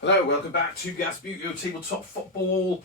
Hello, welcome back to Subbuteo Tabletop Football,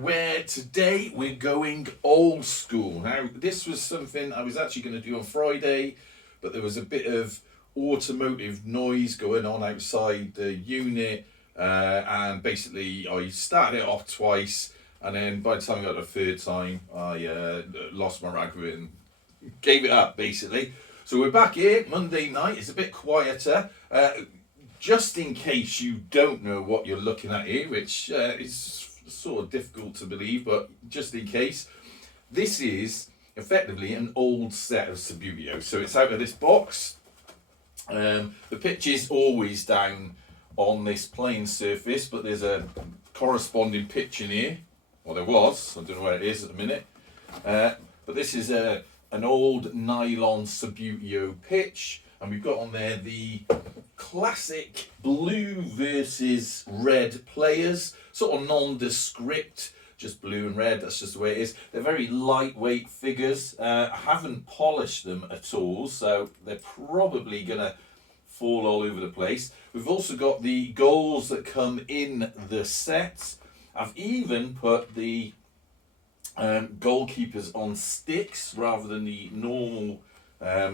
where today we're going old school. Now, this was something I was actually going to do on Friday, but there was a bit of automotive noise going on outside the unit, and basically I started it off twice, and then by the time I got the third time, I lost my rag with it and gave it up, basically. So we're back here, Monday night, it's a bit quieter. Just in case you don't know what you're looking at here, which is sort of difficult to believe, but just in case, this is effectively an old set of Subbuteo. So it's out of this box. The pitch is always down on this playing surface, but there's a corresponding pitch in here. Well, there was. I don't know where it is at the minute. But this is an old nylon Subbuteo pitch, and we've got on there the classic blue versus red players, sort of nondescript, just blue and red, that's just the way it is. They're very lightweight figures. I haven't polished them at all, so they're probably going to fall all over the place. We've also got the goals that come in the set. I've even put the goalkeepers on sticks rather than the normal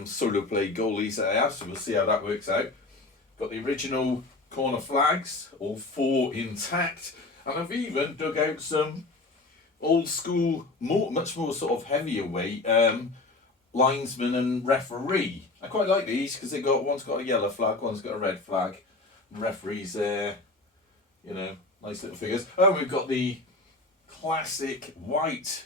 solo play goalies that I have, so we'll see how that works out. Got the original corner flags, all four intact, and I've even dug out some old school, much more sort of heavier weight linesman and referee. I quite like these because one's got a yellow flag, one's got a red flag. And referees there, nice little figures. Oh, we've got the classic white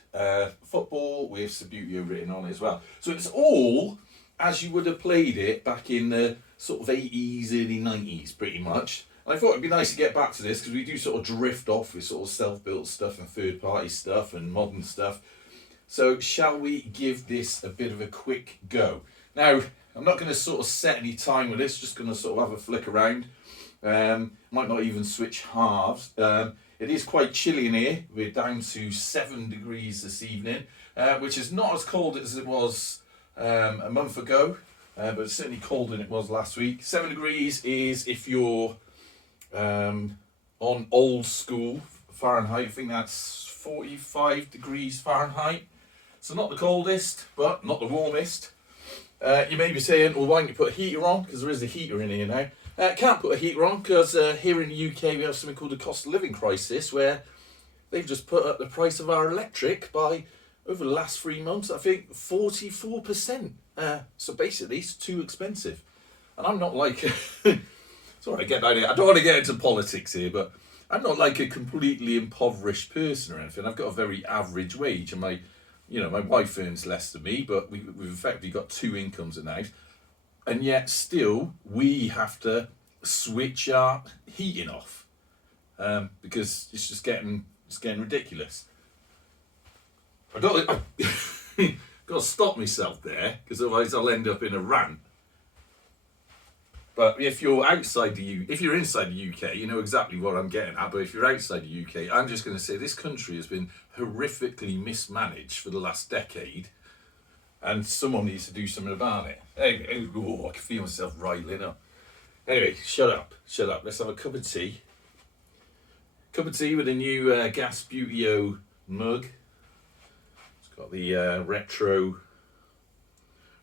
football with Subbuteo written on it as well. So it's all as you would have played it back in the sort of 80s, early 90s, pretty much. And I thought it'd be nice to get back to this because we do sort of drift off with sort of self-built stuff and third-party stuff and modern stuff. So shall we give this a bit of a quick go? Now, I'm not going to sort of set any time with this, just going to sort of have a flick around. Might not even switch halves. It is quite chilly in here. We're down to 7 degrees this evening, which is not as cold as it was a month ago, but it's certainly colder than it was last week. 7 degrees is if you're on old school Fahrenheit. I think that's 45 degrees Fahrenheit. So not the coldest, but not the warmest. You may be saying, well, why don't you put a heater on? Because there is a heater in here now. Can't put a heater on because here in the UK we have something called the cost of living crisis, where they've just put up the price of our electric by, over the last 3 months, I think 44%. So basically it's too expensive. And I'm not like, sorry, get out here. I don't want to get into politics here, but I'm not like a completely impoverished person or anything. I've got a very average wage, and my wife earns less than me, but we've effectively got two incomes in the house. And yet still we have to switch our heating off because it's just getting ridiculous. I've got to stop myself there because otherwise I'll end up in a rant. But if you're inside the UK, you know exactly what I'm getting at. But if you're outside the UK, I'm just going to say this country has been horrifically mismanaged for the last decade, and someone needs to do something about it. Anyway, I can feel myself riling up. Anyway, shut up. Let's have a cup of tea. Cup of tea with a new Subbuteo mug. It's got the retro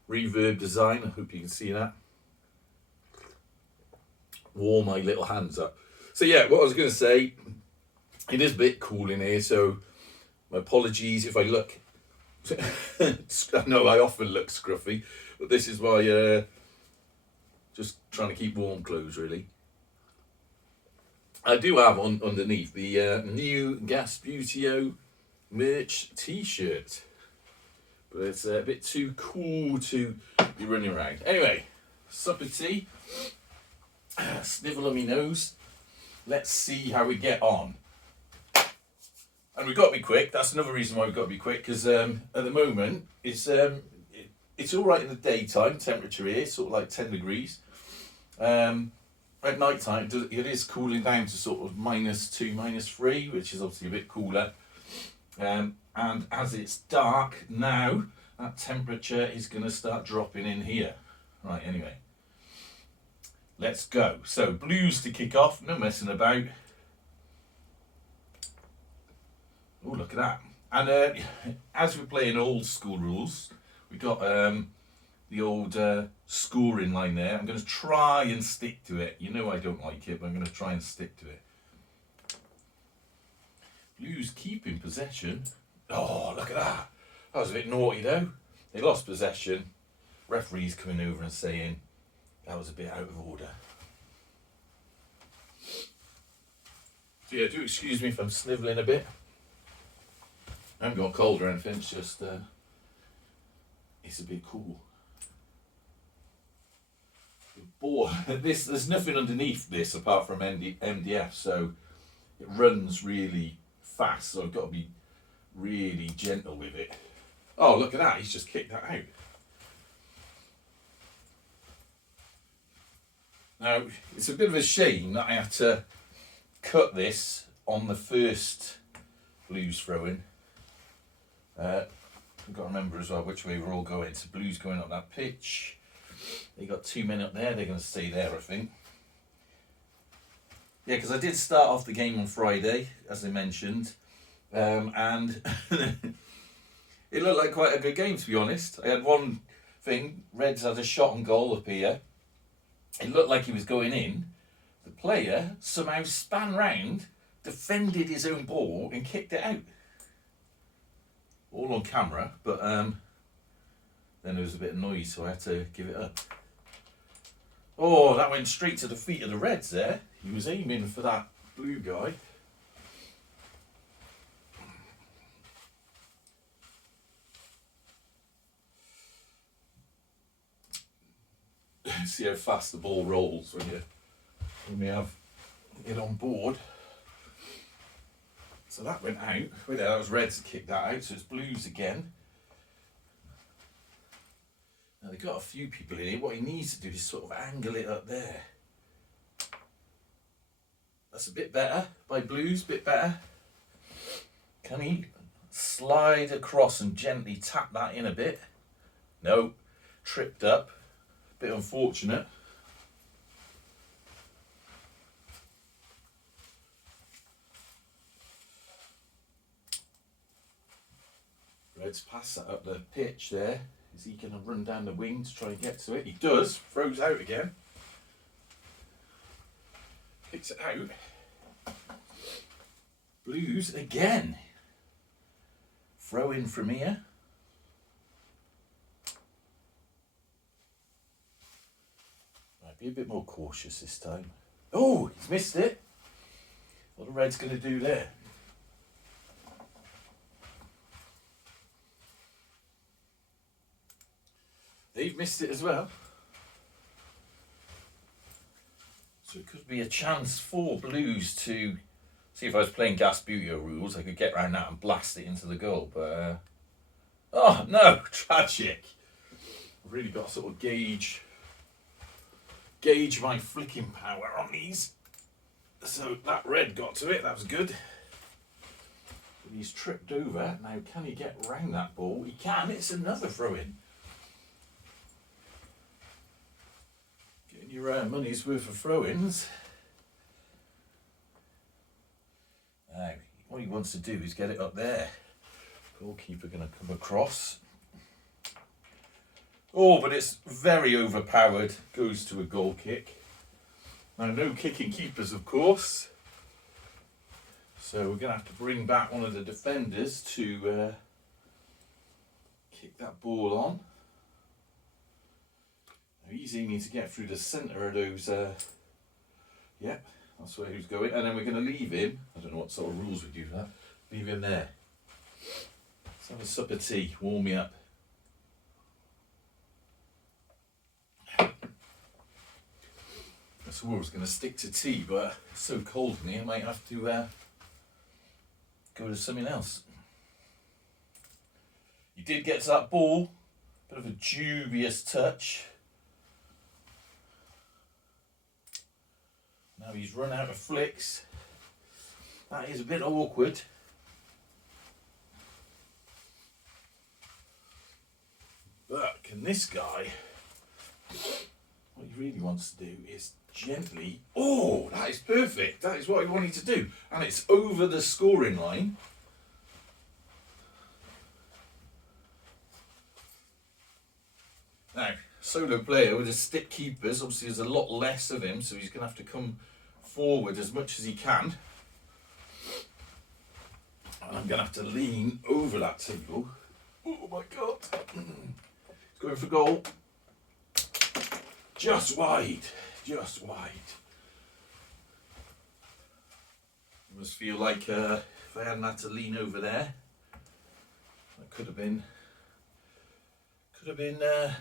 reverb design. I hope you can see that. Warm my little hands up. So yeah, what I was going to say, it is a bit cool in here, so my apologies if I look... I know I often look scruffy, but this is why just trying to keep warm clothes, really. I do have on underneath the new Subbuteo merch t-shirt, but it's a bit too cool to be running around. Anyway, sup of tea, snivel on my nose. Let's see how we get on. And we've got to be quick. That's another reason why we've got to be quick, because at the moment it's all right in the daytime. Temperature here sort of like 10 degrees. At night time it is cooling down to sort of -2, -3, which is obviously a bit cooler. And as it's dark now, that temperature is going to start dropping in here. Right. Anyway, let's go. So Blues to kick off, no messing about. Oh, look at that. And as we're playing old school rules, we got the old scoring line there. I'm going to try and stick to it. You know I don't like it, but I'm going to try and stick to it. Blues keeping possession. Oh, look at that. That was a bit naughty though. They lost possession. Referee's coming over and saying that was a bit out of order. So yeah, do excuse me if I'm snivelling a bit. I haven't got cold or anything, it's just it's a bit cool. The ball, there's nothing underneath this apart from MDF, so it runs really fast, so I've got to be really gentle with it. Oh, look at that, he's just kicked that out. Now, it's a bit of a shame that I had to cut this on the first Blues throw-in. We've got to remember as well which way we're all going. So Blues going up that pitch. They got 2 men up there, they're going to stay there, I think. Yeah, because I did start off the game on Friday, as I mentioned, and it looked like quite a good game, to be honest. I had one thing, Reds had a shot on goal up here. It looked like he was going in. The player somehow span round, defended his own ball and kicked it out. All on camera, but then there was a bit of noise, so I had to give it up. Oh, that went straight to the feet of the Reds there. He was aiming for that blue guy. See how fast the ball rolls when we have it on board. So that went out. Wait there, that was Reds that kicked that out, so it's Blues again. Now they've got a few people in here. What he needs to do is sort of angle it up there. That's a bit better by Blues, bit better. Can he slide across and gently tap that in a bit? No, tripped up. Bit unfortunate. Reds pass that up the pitch there. Is he going to run down the wing to try and get to it? He does. Throws out again. Kicks it out. Blues again. Throw in from here. Might be a bit more cautious this time. Oh, he's missed it. What are the Reds going to do there? They've missed it as well. So it could be a chance for Blues to see. If I was playing Subbuteo rules, I could get around that and blast it into the goal. But oh no, tragic! I've really got to sort of gauge my flicking power on these. So that Red got to it. That was good. But he's tripped over. Now can he get round that ball? He can. It's another throw-in. Your money's worth of throw-ins. Now, what he wants to do is get it up there. Goalkeeper going to come across. Oh, but it's very overpowered. Goes to a goal kick. Now, no kicking keepers, of course. So we're going to have to bring back one of the defenders to kick that ball on. He's aiming to get through the centre of those, yep, that's where he's going. And then we're going to leave him, I don't know what sort of rules we do for that, leave him there. Let's have a sup of tea, warm me up. I swore I was going to stick to tea, but it's so cold in here, I might have to go to something else. He did get to that ball, bit of a dubious touch. Now he's run out of flicks. That is a bit awkward. But can this guy, what he really wants to do is gently, oh, that is perfect. That is what he wanted to do. And it's over the scoring line. Now, solo player with a stick keepers, obviously there's a lot less of him, so he's going to have to come forward as much as he can. And I'm going to have to lean over that table. Oh my God. He's going for goal. Just wide. Just wide. I must feel like if I hadn't had to lean over there, that could have been a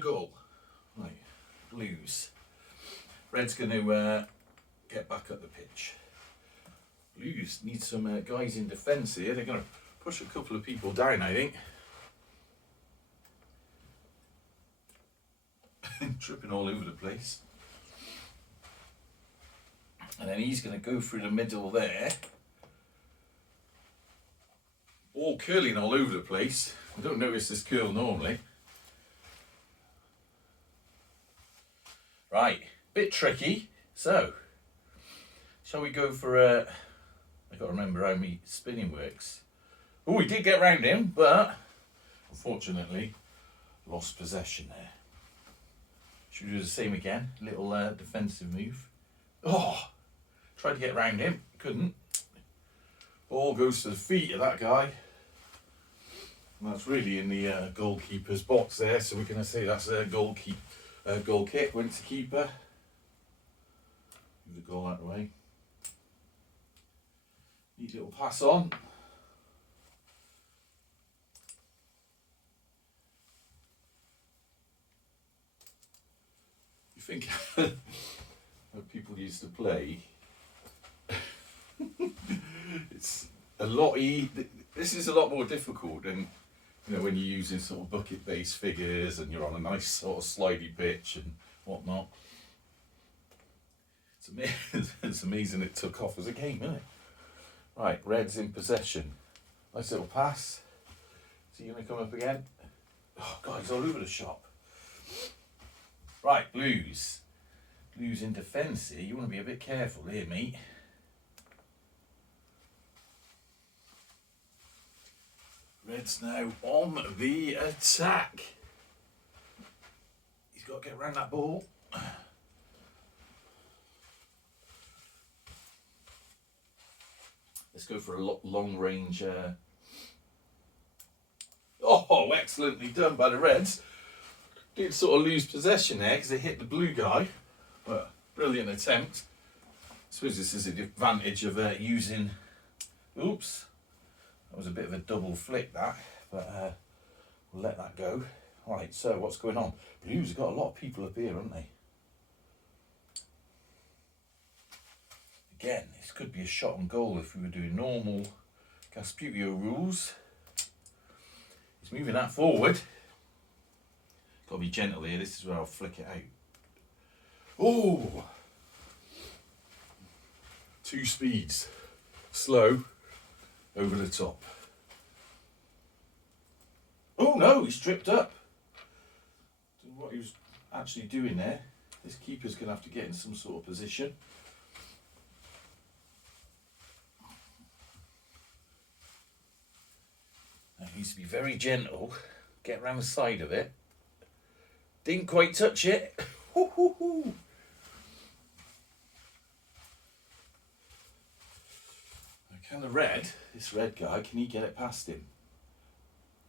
goal. Right, Blues. Red's going to get back up the pitch. Blues need some guys in defence here. They're going to push a couple of people down, I think. Tripping all over the place. And then he's going to go through the middle there. Ball curling all over the place. I don't notice this curl normally. Right, bit tricky. So, shall we go for a... I've got to remember how my spinning works. Oh, we did get round him, but unfortunately lost possession there. Should we do the same again? Little defensive move. Oh, tried to get round him, couldn't. Ball goes to the feet of that guy. And that's really in the goalkeeper's box there, so we're going to say that's a goal kick, went to keeper. Move the goal out of the way. Neat little pass on. You think how people used to play? It's a lot this is a lot more difficult than, you know, when you're using sort of bucket-based figures and you're on a nice sort of slidey pitch and whatnot. It's amazing it took off as a game, isn't it? Right, Red's in possession. Nice little pass. Is he going to come up again? Oh God, he's all over the shop. Right, Blues. Blues in defence here. You want to be a bit careful here, mate. Red's now on the attack. He's got to get around that ball. Let's go for a long range. Oh, excellently done by the Reds. Did sort of lose possession there because they hit the blue guy. But brilliant attempt. I suppose this is the advantage of using... Oops. That was a bit of a double flick, that. But we'll let that go. Right, so what's going on? Blues have got a lot of people up here, haven't they? Again, this could be a shot on goal if we were doing normal Subbuteo rules. He's moving that forward. Got to be gentle here. This is where I'll flick it out. Oh! 2 speeds. Slow. Over the top. Oh no, he's tripped up. Don't know what he was actually doing there. This keeper's going to have to get in some sort of position. Now, he needs to be very gentle. Get around the side of it. Didn't quite touch it. Can this red guy, can he get it past him?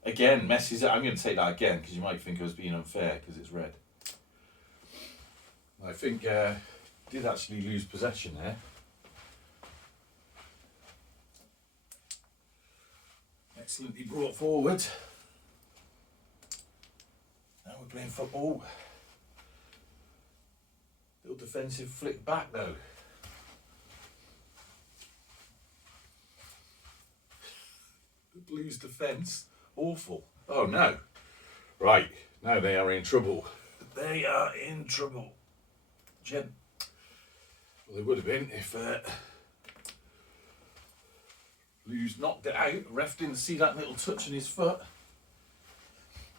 Again, messes it. I'm going to take that again because you might think I was being unfair because it's red. I think did actually lose possession there. Excellently brought forward. Now we're playing football. Little defensive flick back though. The Blues defence, awful. Oh no. Right, now they are in trouble. They are in trouble. Well, they would have been if Blues knocked it out. Ref didn't see that little touch in his foot.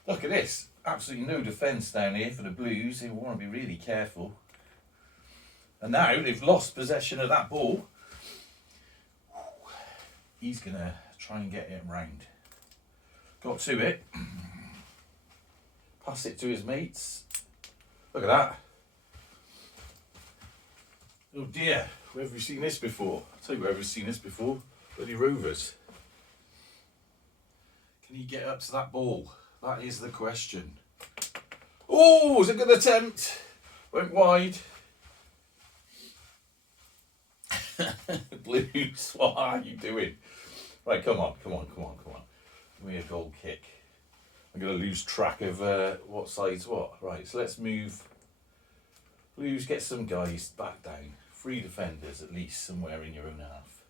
Look at this. absolutely no defence down here for the Blues. They want to be really careful. And now they've lost possession of that ball. He's going to try and get it round. Got to it. Pass it to his mates. Look at that. Oh dear, where have we seen this before? I'll tell you where we've seen this before. Bloody Rovers. Can he get up to that ball? That is the question. Oh, it was a good attempt. Went wide. Blues, what are you doing? Right, come on. Give me a goal kick. I'm going to lose track of what side's what. Right, so let's move. Blues, get some guys back down. 3 defenders at least, somewhere in your own half.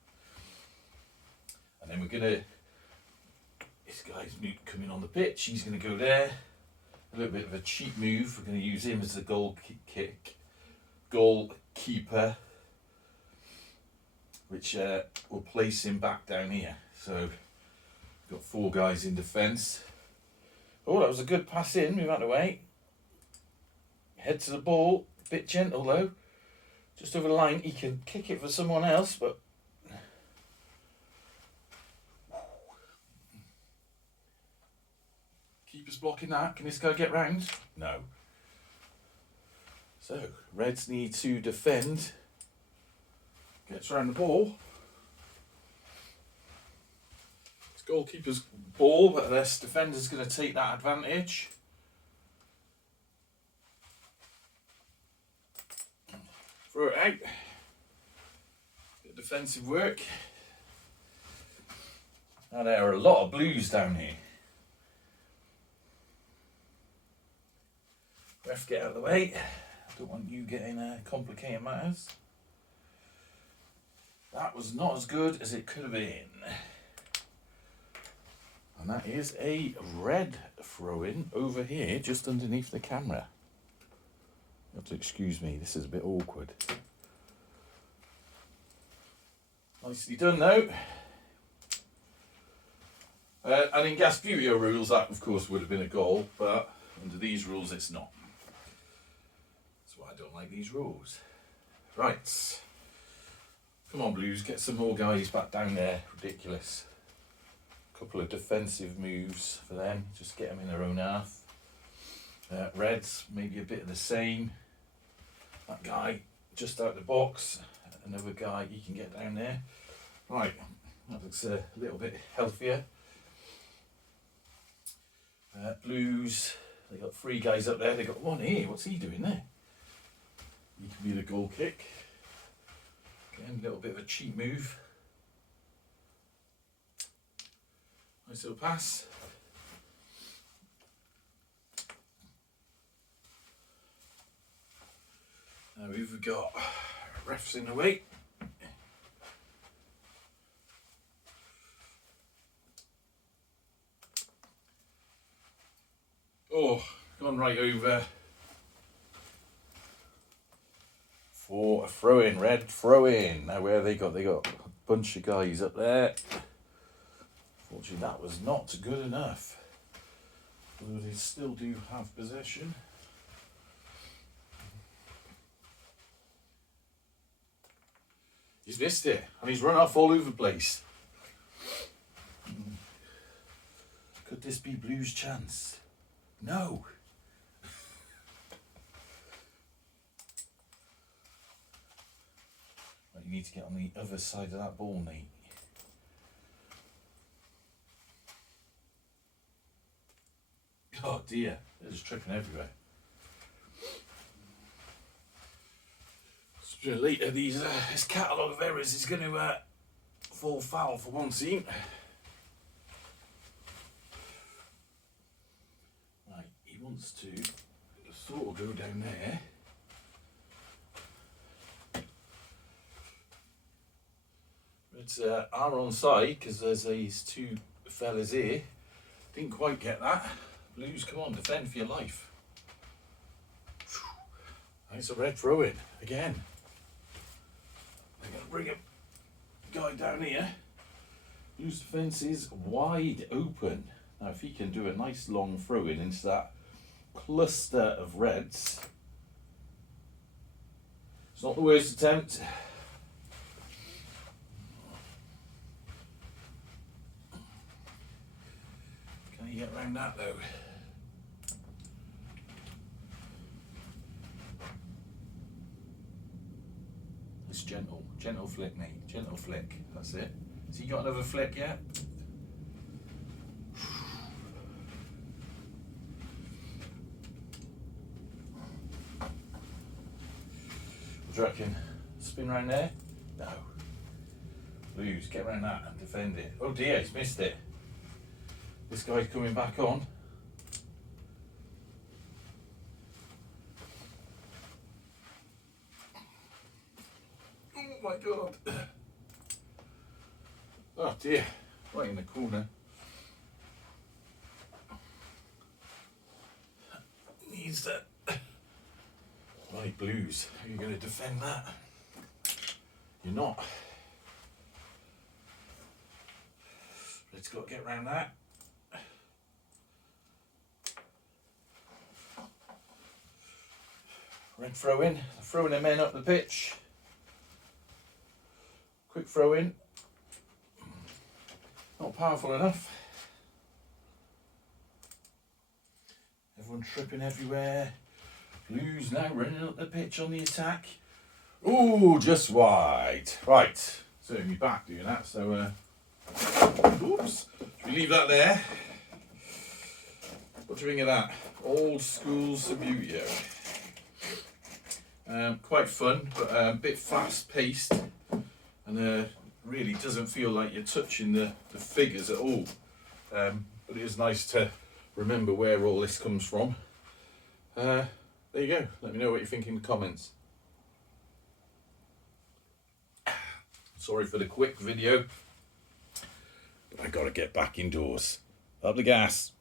And then we're going to... This guy's coming on the pitch. He's going to go there. A little bit of a cheap move. We're going to use him as the goalkeeper, which will place him back down here. So, got 4 guys in defence. Oh, that was a good pass in. Move out of the way. Head to the ball. Bit gentle though. Just over the line. He can kick it for someone else, but... Keeper's blocking that. Can this guy get round? No. So, Reds need to defend. Gets around the ball. It's goalkeeper's ball, but this defender's going to take that advantage. Throw it out. Bit of defensive work. Now there are a lot of Blues down here. Ref, get out of the way. I don't want you getting complicated matters. That was not as good as it could have been. And that is a red throw-in over here, just underneath the camera. You have to excuse me, this is a bit awkward. Nicely done though. And in Subbuteo rules, that of course would have been a goal, but under these rules it's not. That's why I don't like these rules. Right. Come on Blues, get some more guys back down there. Ridiculous. Couple of defensive moves for them, just get them in their own half. Reds, maybe a bit of the same. That guy just out the box. Another guy, he can get down there. Right, that looks a little bit healthier. Blues, they got 3 guys up there. They got 1 here. What's he doing there? He can be the goal kick. Again, a little bit of a cheap move. Nice little pass. Now we've got refs in the way. Oh, gone right over for a throw-in, red throw-in. Now where they got? They got a bunch of guys up there. Fortunately, that was not good enough. Although they still do have possession. He's missed it, and he's run off all over the place. Could this be Blues' chance? No. Right, you need to get on the other side of that ball, Nate. Oh dear, they're just tripping everywhere. So later, this catalogue of errors is going to fall foul for one team. Right, he wants to sort of go down there. It's are on side because there's these 2 fellas here. Didn't quite get that. Blues, come on, defend for your life. It's a red throw in again. They're going to bring a guy down here. Blues defence is wide open. Now, if he can do a nice long throw in into that cluster of reds. It's not the worst attempt. Can you get around that though? It's gentle flick, Nate, gentle flick, that's it. Has he got another flick yet? What do you reckon? Spin round there? No. Blues, get around that and defend it. Oh dear, he's missed it. This guy's coming back on. Oh my god. Oh dear, right in the corner. Needs that. Right, Blues, how are you going to defend that? You're not. Red's got to get around that. Red throw in, throwing the men up the pitch. Quick throw in. Not powerful enough. Everyone tripping everywhere. Blues now running up the pitch on the attack. Ooh, just wide. Right, certainly me back doing that, so oops. Should we leave that there? What do you think of that? Old school Subbuteo. Quite fun, but a bit fast paced, and really doesn't feel like you're touching the figures at all. But it is nice to remember where all this comes from. There you go. Let me know what you think in the comments. Sorry for the quick video, but I gotta get back indoors. Up the gas.